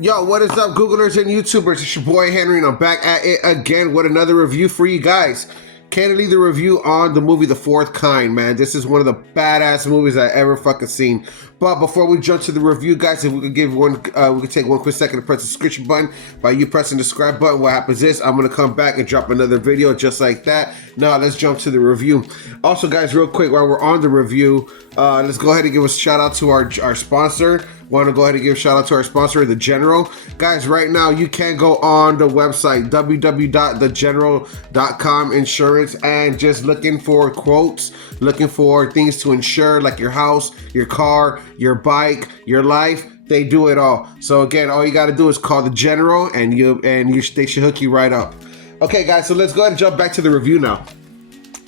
Yo, what is up, Googlers and YouTubers? It's your boy Henry, and I'm back at it again with another review for you guys. Candidly, the review on the movie The Fourth Kind, man. This is one of the badass movies I ever fucking seen. But before we jump to the review, guys, if we could give one, we could take one quick second to press the subscription button. By you pressing the subscribe button, what happens is I'm gonna come back and drop another video just like that. Now let's jump to the review. Also, guys, real quick, while we're on the review, let's go ahead and give a shout out to our sponsor. Want to go ahead and give a shout out to our sponsor, The General. Guys, right now you can go on the website www.thegeneral.com insurance and just looking for quotes, looking for things to insure like your house, your car, your bike, your life. They do it all. So again, all you got to do is call The General and they should hook you right up. Okay, guys, so let's go ahead and jump back to the review now.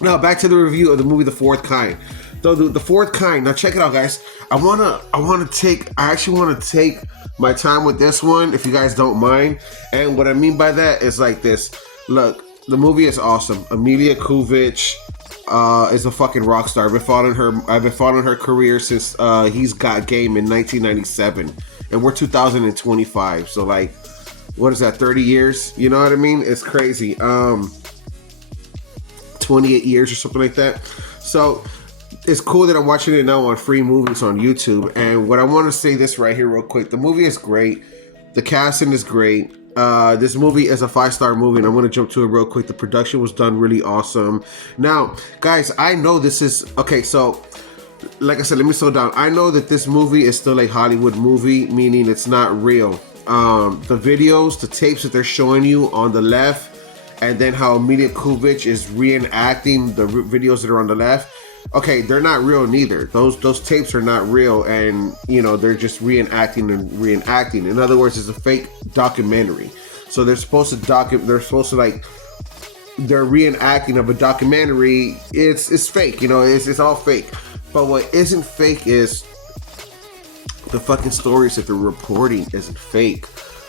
Now back to the review of the movie The Fourth Kind. So the Fourth Kind. Now check it out, guys. I actually want to take my time with this one, if you guys don't mind. And what I mean by that is like this. Look, the movie is awesome. Emilia Kuvich is a fucking rock star. I've been following her career since He's Got Game in 1997, and we're 2025. So like, what is that? 30 years? You know what I mean? It's crazy. 28 years or something like that. So it's cool that I'm watching it now on free movies on YouTube. And what I want to say this right here real quick. The movie is great. The casting is great. This movie is a 5-star movie, and I'm going to jump to it real quick. The production was done really awesome. Now, guys, I know this is... Okay, so, like I said, let me slow down. I know that this movie is still a Hollywood movie, meaning it's not real. The videos, the tapes that they're showing you on the left, and then how Emilia Kuvich is reenacting the videos that are on the left. Okay, they're not real neither. Those tapes are not real, and you know they're just reenacting. In other words, it's a fake documentary. So they're supposed to They're reenacting of a documentary. It's fake. You know, it's all fake. But what isn't fake is the fucking stories that they're reporting isn't fake.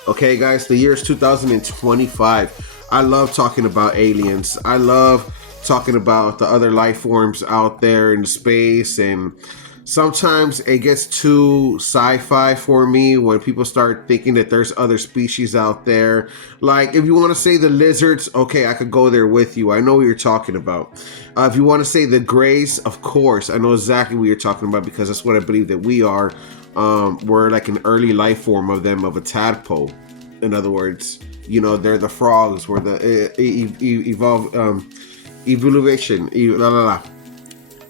Okay, guys, the year is 2025. I love talking about aliens. I love talking about the other life forms out there in space, and sometimes it gets too sci-fi for me when people start thinking that there's other species out there. Like, if you want to say the lizards, okay, I could go there with you. I know what you're talking about. If you want to say the grays, of course, I know exactly what you're talking about, because that's what I believe that we are. We're like an early life form of them, of a tadpole. In other words, you know, they're the frogs. We're the evolution.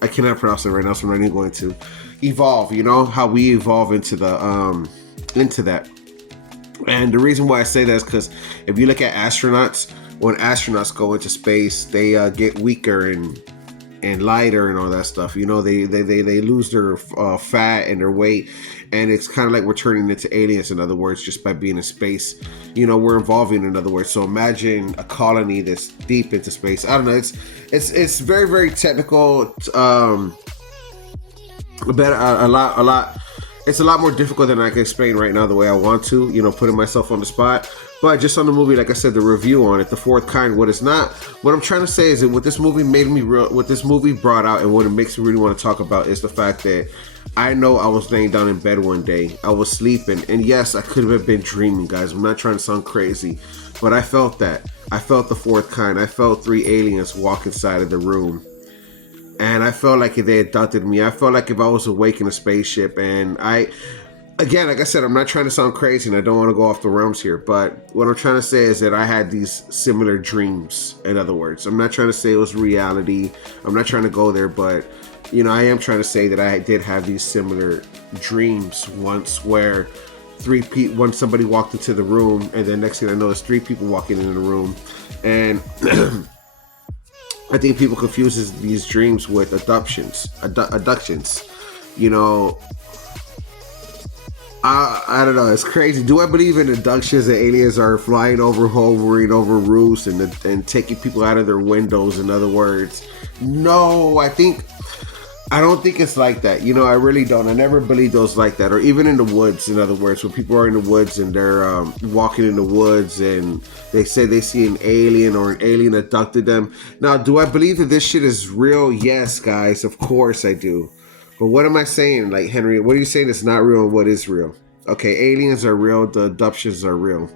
I cannot pronounce it right now, so I'm not even going to. Evolve. You know how we evolve into that. And the reason why I say that is because if you look at astronauts, when astronauts go into space, they get weaker and lighter and all that stuff. You know, they lose their fat and their weight, and it's kind of like we're turning into aliens. In other words, just by being in space, you know, we're evolving. In other words, so imagine a colony that's deep into space. I don't know. It's very, very technical. It's a lot more difficult than I can explain right now the way I want to. You know, putting myself on the spot. But just on the movie, like I said, the review on it, The Fourth Kind, what I'm trying to say is that what this movie what this movie brought out, and what it makes me really want to talk about, is the fact that I know I was laying down in bed one day, I was sleeping, and yes, I could have been dreaming, guys. I'm not trying to sound crazy, but I felt that. I felt the fourth kind. I felt 3 aliens walk inside of the room. And I felt like if they abducted me, I felt like if I was awake in a spaceship, and again, like I said, I'm not trying to sound crazy, and I don't want to go off the realms here, but what I'm trying to say is that I had these similar dreams. In other words, I'm not trying to say it was reality. I'm not trying to go there, but you know, I am trying to say that I did have these similar dreams once, where once somebody walked into the room, and then next thing I know, there's 3 people walking in the room, and I think people confuses these dreams with abductions. You know, I don't know. It's crazy. Do I believe in abductions that aliens are flying over, hovering over roofs, and taking people out of their windows? In other words, no. I don't think it's like that. You know, I really don't. I never believe those like that. Or even in the woods. In other words, when people are in the woods and they're walking in the woods and they say they see an alien, or an alien abducted them. Now, do I believe that this shit is real? Yes, guys. Of course I do. But what am I saying? Like, Henry, what are you saying that's not real and what is real? Okay, aliens are real. The abductions are real.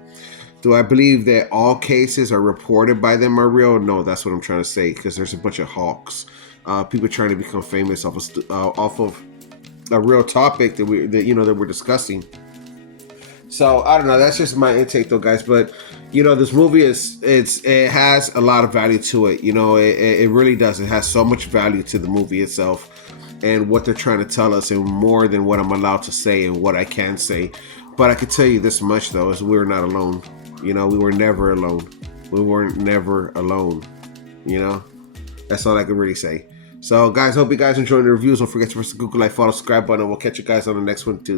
Do I believe that all cases are reported by them are real? No, that's what I'm trying to say. Because there's a bunch of hawks, people trying to become famous off of a real topic that we're discussing. So I don't know. That's just my intake, though, guys. But this movie it has a lot of value to it. It really does. It has so much value to the movie itself and what they're trying to tell us, and more than what I'm allowed to say and what I can say. But I can tell you this much, though, is we're not alone. We were never alone. We weren't never alone. You know, that's all I can really say. So, guys, hope you guys enjoyed the reviews. Don't forget to press the Google like, follow, subscribe button. We'll catch you guys on the next one too.